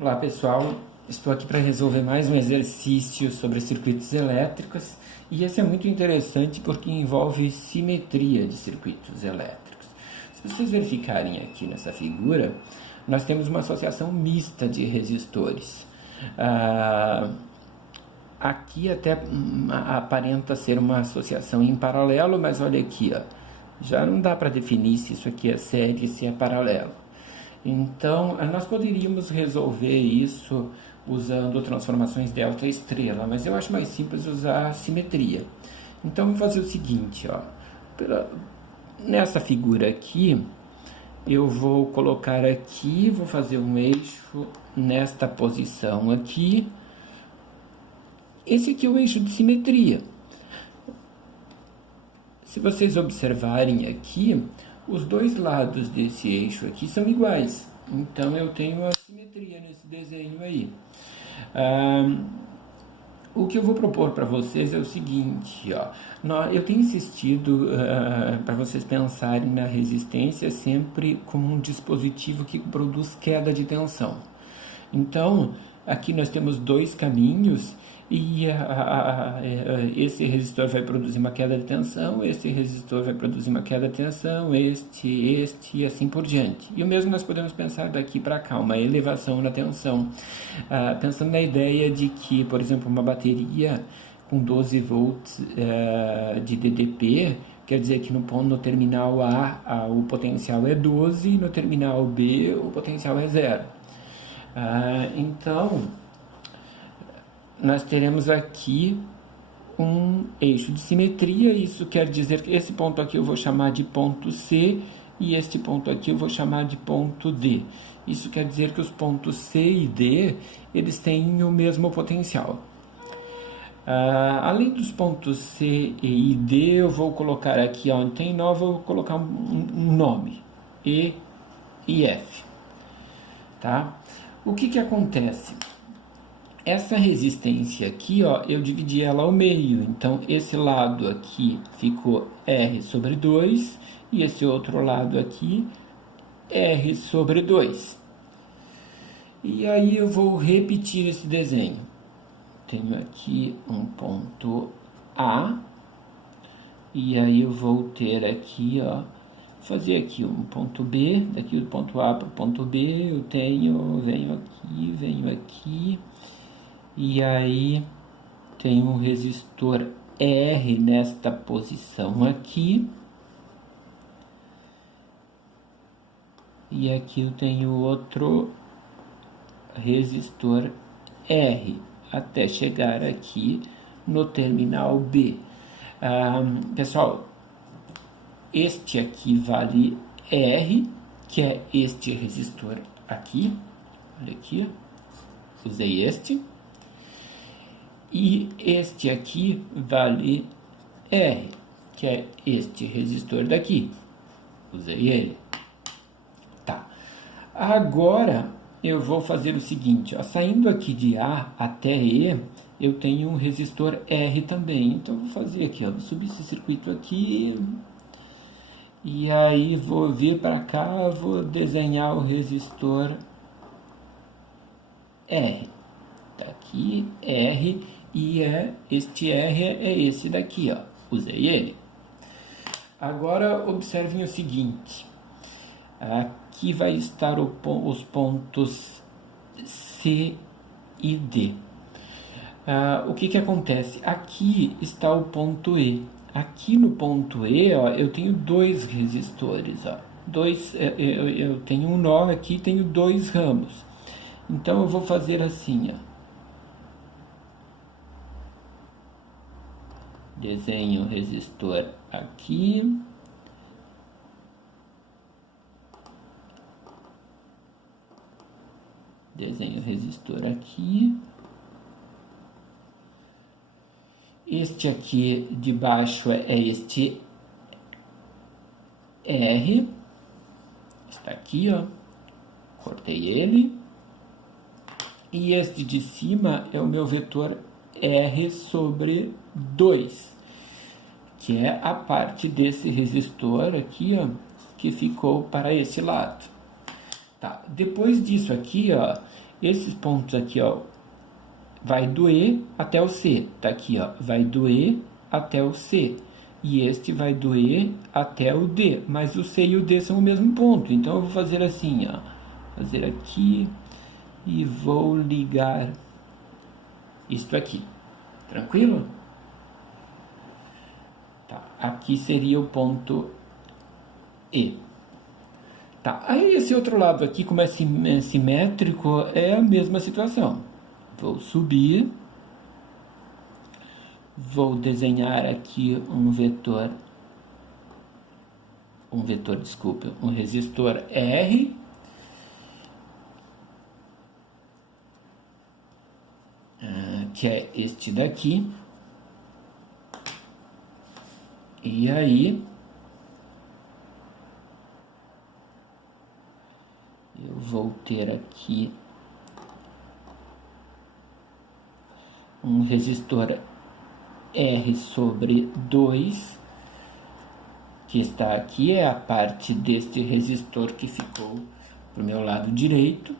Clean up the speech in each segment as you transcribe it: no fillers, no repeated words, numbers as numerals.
Olá pessoal, estou aqui para resolver mais um exercício sobre circuitos elétricos e esse é muito interessante porque envolve simetria de circuitos elétricos. Se vocês verificarem aqui nessa figura, nós temos uma associação mista de resistores. Aqui até aparenta ser uma associação em paralelo, mas olha aqui, ó, já não dá para definir se isso aqui é série e se é paralelo. Então, nós poderíamos resolver isso usando transformações delta-estrela, mas eu acho mais simples usar simetria. Então, vou fazer o seguinte, ó, nessa figura aqui, eu vou colocar aqui, vou fazer um eixo nesta posição aqui. Esse aqui é o eixo de simetria. Se vocês observarem aqui, os dois lados desse eixo aqui são iguais, então eu tenho a simetria nesse desenho aí. O que eu vou propor para vocês é o seguinte, ó, eu tenho insistido para vocês pensarem na resistência sempre como um dispositivo que produz queda de tensão. Então, aqui nós temos dois caminhos e esse resistor vai produzir uma queda de tensão, esse resistor vai produzir uma queda de tensão, este e assim por diante. E o mesmo nós podemos pensar daqui para cá, uma elevação na tensão. Pensando na ideia de que, por exemplo, uma bateria com 12 volts de DDP, quer dizer que no terminal A o potencial é 12 e no terminal B o potencial é 0. Então, nós teremos aqui um eixo de simetria, isso quer dizer que esse ponto aqui eu vou chamar de ponto C e este ponto aqui eu vou chamar de ponto D. Isso quer dizer que os pontos C e D, eles têm o mesmo potencial. Além dos pontos C e D, eu vou colocar aqui onde tem nó, vou colocar um nome, E e F. Tá? O que acontece? Essa resistência aqui, ó, eu dividi ela ao meio, então esse lado aqui ficou R sobre 2 e esse outro lado aqui R sobre 2. E aí eu vou repetir esse desenho. Tenho aqui um ponto A e aí eu vou ter aqui, ó, fazer aqui um ponto B, daqui do ponto A para o ponto B, eu venho aqui, e aí tem um resistor R nesta posição aqui. E aqui eu tenho outro resistor R, até chegar aqui no terminal B. Pessoal, este aqui vale R, que é este resistor aqui. Olha aqui, usei este. E este aqui vale R, que é este resistor daqui. Usei ele. Tá. Agora eu vou fazer o seguinte, ó, saindo aqui de A até E, eu tenho um resistor R também. Então eu vou fazer aqui, ó, vou subir esse circuito aqui. E aí vou vir para cá, vou desenhar o resistor R. Tá aqui, R, e este R é esse daqui, ó. Usei ele. Agora observem o seguinte. Aqui vai estar os pontos C e D. O que acontece? Aqui está o ponto E. Aqui no ponto E, ó, eu tenho dois resistores, ó. Eu tenho um nó aqui, tenho dois ramos. Então eu vou fazer assim, ó. Desenho o resistor aqui. Desenho o resistor aqui. Este aqui de baixo é este R. Está aqui, ó. Cortei ele. E este de cima é o meu vetor R sobre 2, que é a parte desse resistor aqui, ó, que ficou para esse lado. Tá, depois disso aqui, ó, Esses pontos aqui, ó, vai do E até o C. Tá aqui, ó, vai do E até o C. E este vai do E até o D. Mas o C e o D são o mesmo ponto. Então eu vou fazer assim, ó. Fazer aqui e vou ligar isto aqui. Tranquilo? Tá. Aqui seria o ponto E. Tá. Aí esse outro lado aqui, como é simétrico, é a mesma situação. Vou subir. Vou desenhar aqui um resistor R. Que é este daqui. E aí eu vou ter aqui um resistor R sobre 2, que está aqui, é a parte deste resistor que ficou para o meu lado direito.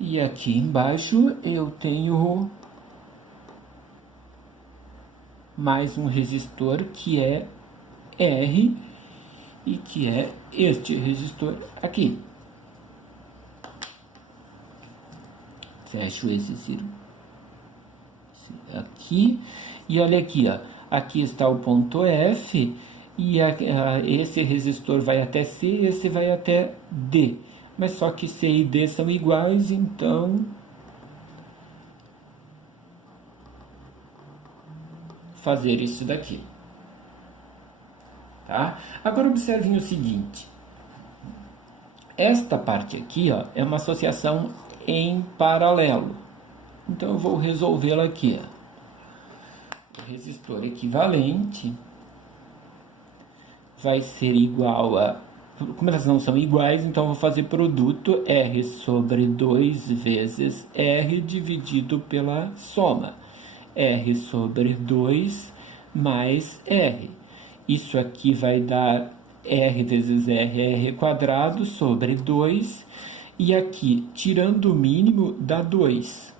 E aqui embaixo eu tenho mais um resistor que é R e que é este resistor aqui. Fecho esse círculo aqui e olha aqui, ó, aqui está o ponto F e esse resistor vai até C, esse vai até D, mas só que C e D são iguais, então fazer isso daqui, tá? Agora observem o seguinte, esta parte aqui, ó, é uma associação em paralelo, então eu vou resolvê-la aqui, ó. O resistor equivalente vai ser igual a, como elas não são iguais, então eu vou fazer produto R sobre 2 vezes R dividido pela soma. R sobre 2 mais R. Isso aqui vai dar R vezes R quadrado sobre 2. E aqui, tirando o mínimo, dá 2.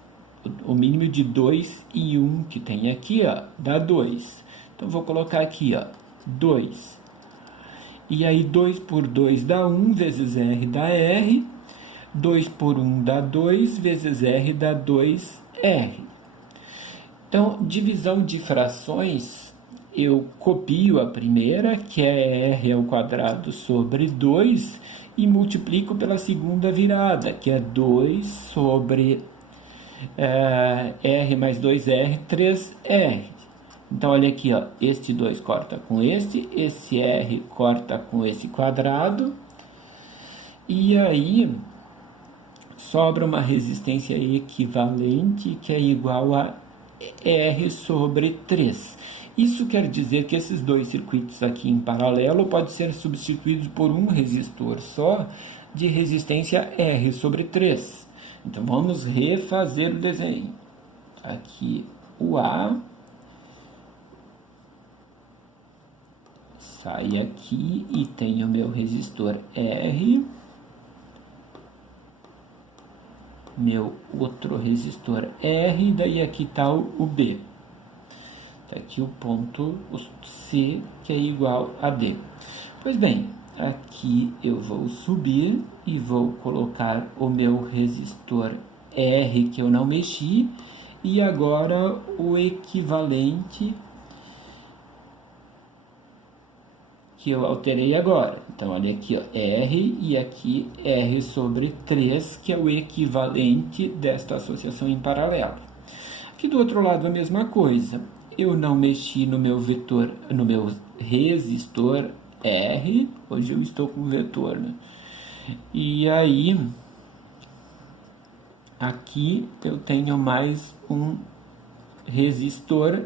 O mínimo de 2 e 1 que tem aqui, ó, dá 2. Então, vou colocar aqui, ó, 2. E aí, 2 por 2 dá 1, vezes R dá R. 2 por 1 dá 2, vezes R dá 2R. Então, divisão de frações, eu copio a primeira, que é R ao quadrado sobre 2, e multiplico pela segunda virada, que é 2 sobre R mais 2R, 3R. Então, olha aqui, ó, este 2 corta com esse R corta com esse quadrado, e aí sobra uma resistência equivalente que é igual a R sobre 3. Isso quer dizer que esses dois circuitos aqui em paralelo podem ser substituídos por um resistor só de resistência R sobre 3. Então, vamos refazer o desenho. Aqui o A sai aqui e tenho o meu resistor R, meu outro resistor R, e daí aqui está o B. Está aqui o ponto C, que é igual a D. Pois bem, aqui eu vou subir e vou colocar o meu resistor R, que eu não mexi, e agora o equivalente que eu alterei agora. Então, olha aqui, ó, R, e aqui R sobre 3, que é o equivalente desta associação em paralelo. Aqui do outro lado a mesma coisa. Eu não mexi no meu vetor, no meu resistor R, hoje eu estou com vetor, né? E aí, aqui eu tenho mais um resistor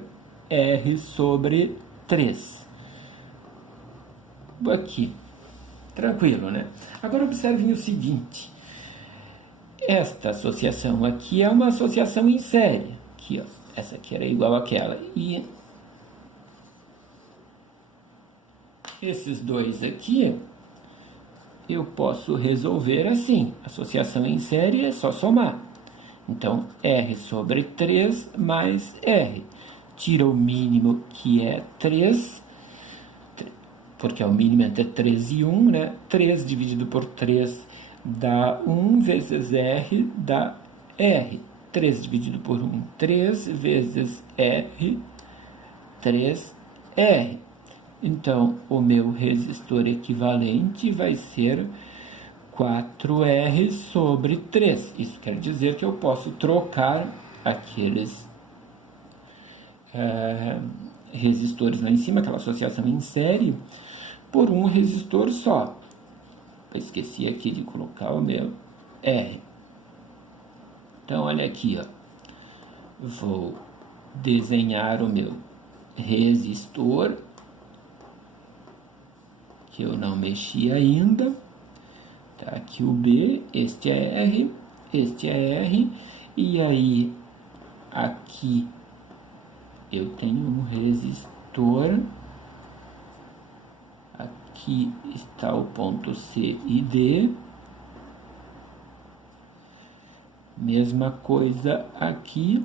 R sobre 3. Aqui, tranquilo, né? Agora observem o seguinte, esta associação aqui é uma associação em série, aqui, ó, essa aqui era igual àquela, e esses dois aqui eu posso resolver assim. Associação em série é só somar. Então, R sobre 3 mais R. Tira o mínimo, que é 3, porque é o mínimo entre 3 e 1, né? 3 dividido por 3 dá 1 vezes R dá R. 3 dividido por 1, 3 vezes R, 3R. Então, o meu resistor equivalente vai ser 4R sobre 3. Isso quer dizer que eu posso trocar aqueles resistores lá em cima, aquela associação em série, por um resistor só. Eu esqueci aqui de colocar o meu R. Então, olha aqui, ó. Vou desenhar o meu resistor, que eu não mexi ainda. Tá aqui o B, este é R, este é R, e aí aqui eu tenho um resistor, aqui está o ponto C e D, mesma coisa aqui,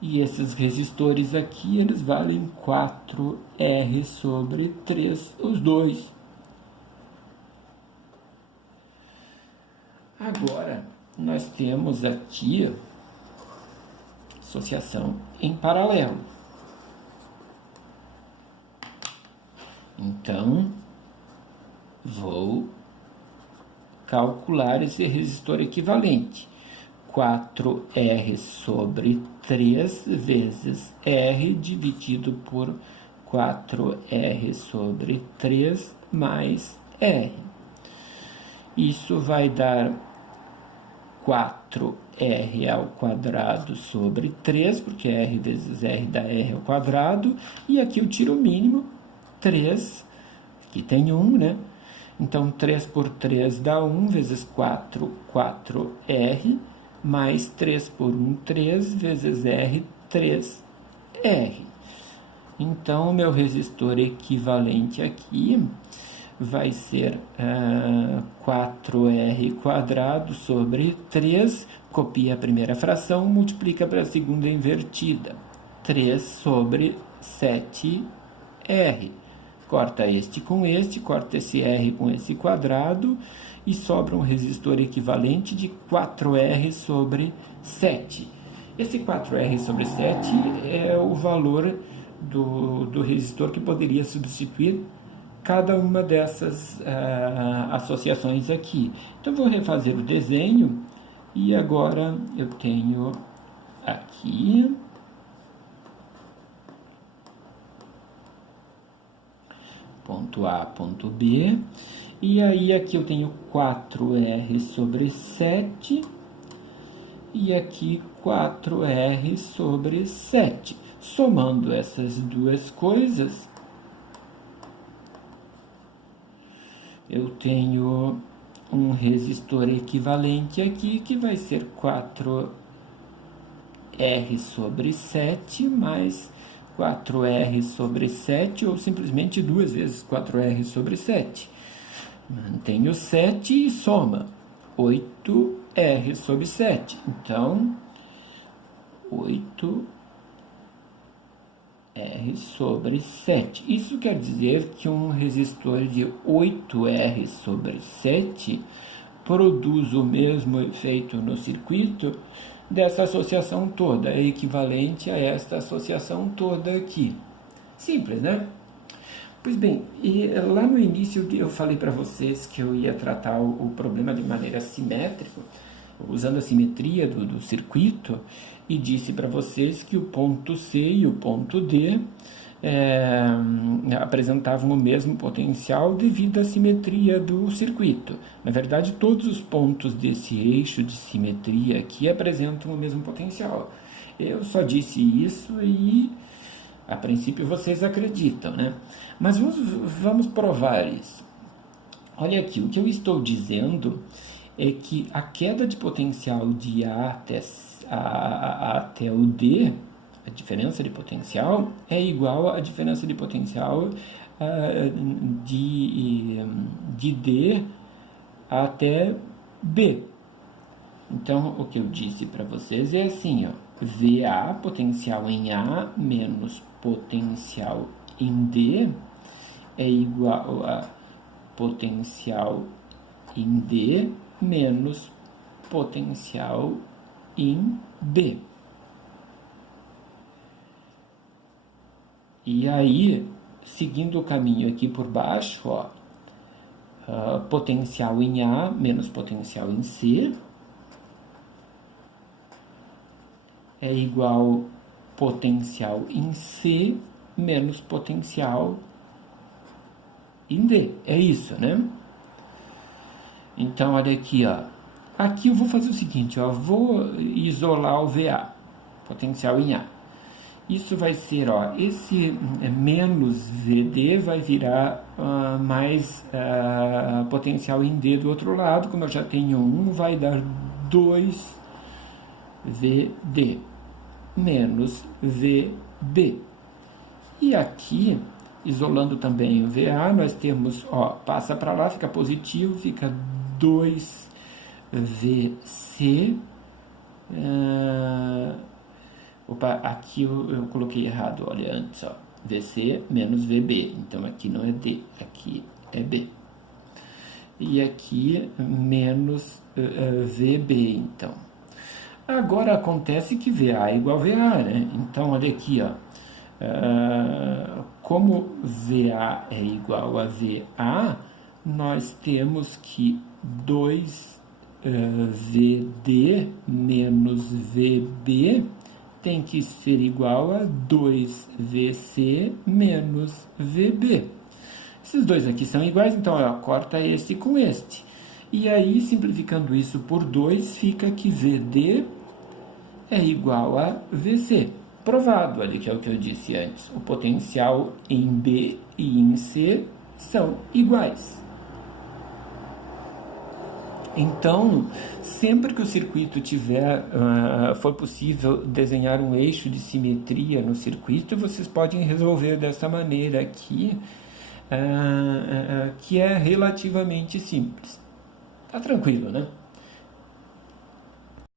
e esses resistores aqui, eles valem 4R sobre 3, os dois. Agora, nós temos aqui associação em paralelo. Então, vou calcular esse resistor equivalente. 4R sobre 3 vezes R dividido por 4R sobre 3 mais R. Isso vai dar 4R ao quadrado sobre 3, porque R vezes R dá R ao quadrado. E aqui eu tiro o mínimo, 3, aqui tem 1, né? Então, 3 por 3 dá 1 vezes 4, 4R. Mais 3 por 1, 3, vezes R, 3R. Então, o meu resistor equivalente aqui vai ser 4R quadrado sobre 3, copia a primeira fração, multiplica para a segunda invertida, 3 sobre 7R. Corta este com este, corta esse R com esse quadrado, e sobra um resistor equivalente de 4R sobre 7. Esse 4R sobre 7 é o valor do resistor que poderia substituir cada uma dessas associações aqui. Então, vou refazer o desenho, e agora eu tenho aqui ponto A, ponto B, e aí aqui eu tenho 4R sobre 7, e aqui 4R sobre 7. Somando essas duas coisas, eu tenho um resistor equivalente aqui, que vai ser 4R sobre 7 mais 4R sobre 7, ou simplesmente 2 vezes 4R sobre 7. Mantenho 7 e soma 8R sobre 7. Então, 8R sobre 7. Isso quer dizer que um resistor de 8R sobre 7 produz o mesmo efeito no circuito dessa associação toda, é equivalente a esta associação toda aqui. Simples, né? Pois bem, e lá no início eu falei para vocês que eu ia tratar o problema de maneira simétrica, usando a simetria do circuito, e disse para vocês que o ponto C e o ponto D apresentavam o mesmo potencial devido à simetria do circuito. Na verdade, todos os pontos desse eixo de simetria aqui apresentam o mesmo potencial. Eu só disse isso e, a princípio, vocês acreditam, né? Mas vamos provar isso. Olha aqui, o que eu estou dizendo é que a queda de potencial de A até o D, a diferença de potencial é igual à diferença de potencial de D até B. Então, o que eu disse para vocês é assim, ó, VA, potencial em A, menos potencial em D, é igual a potencial em D menos potencial em B. E aí, seguindo o caminho aqui por baixo, ó, potencial em A menos potencial em C é igual potencial em C menos potencial em D. É isso, né? Então, olha aqui, ó. Aqui eu vou fazer o seguinte, ó, vou isolar o VA, potencial em A. Isso vai ser, ó, esse menos VD vai virar mais potencial em D do outro lado. Como eu já tenho 1, vai dar 2VD menos VB. E aqui, isolando também o VA, nós temos, ó, passa para lá, fica positivo, fica 2VC. Opa, aqui eu coloquei errado, olha, antes, ó, VC menos VB, então aqui não é D, aqui é B. E aqui menos VB, então. Agora acontece que VA é igual a VA, né? Então, olha aqui, ó, como VA é igual a VA, nós temos que 2VD menos VB tem que ser igual a 2VC menos VB. Esses dois aqui são iguais, então ó, corta este com este. E aí, simplificando isso por 2, fica que VD é igual a VC. Provado ali, que é o que eu disse antes. O potencial em B e em C são iguais. Então, sempre que o circuito for possível desenhar um eixo de simetria no circuito, vocês podem resolver dessa maneira aqui, que é relativamente simples. Tá tranquilo, né?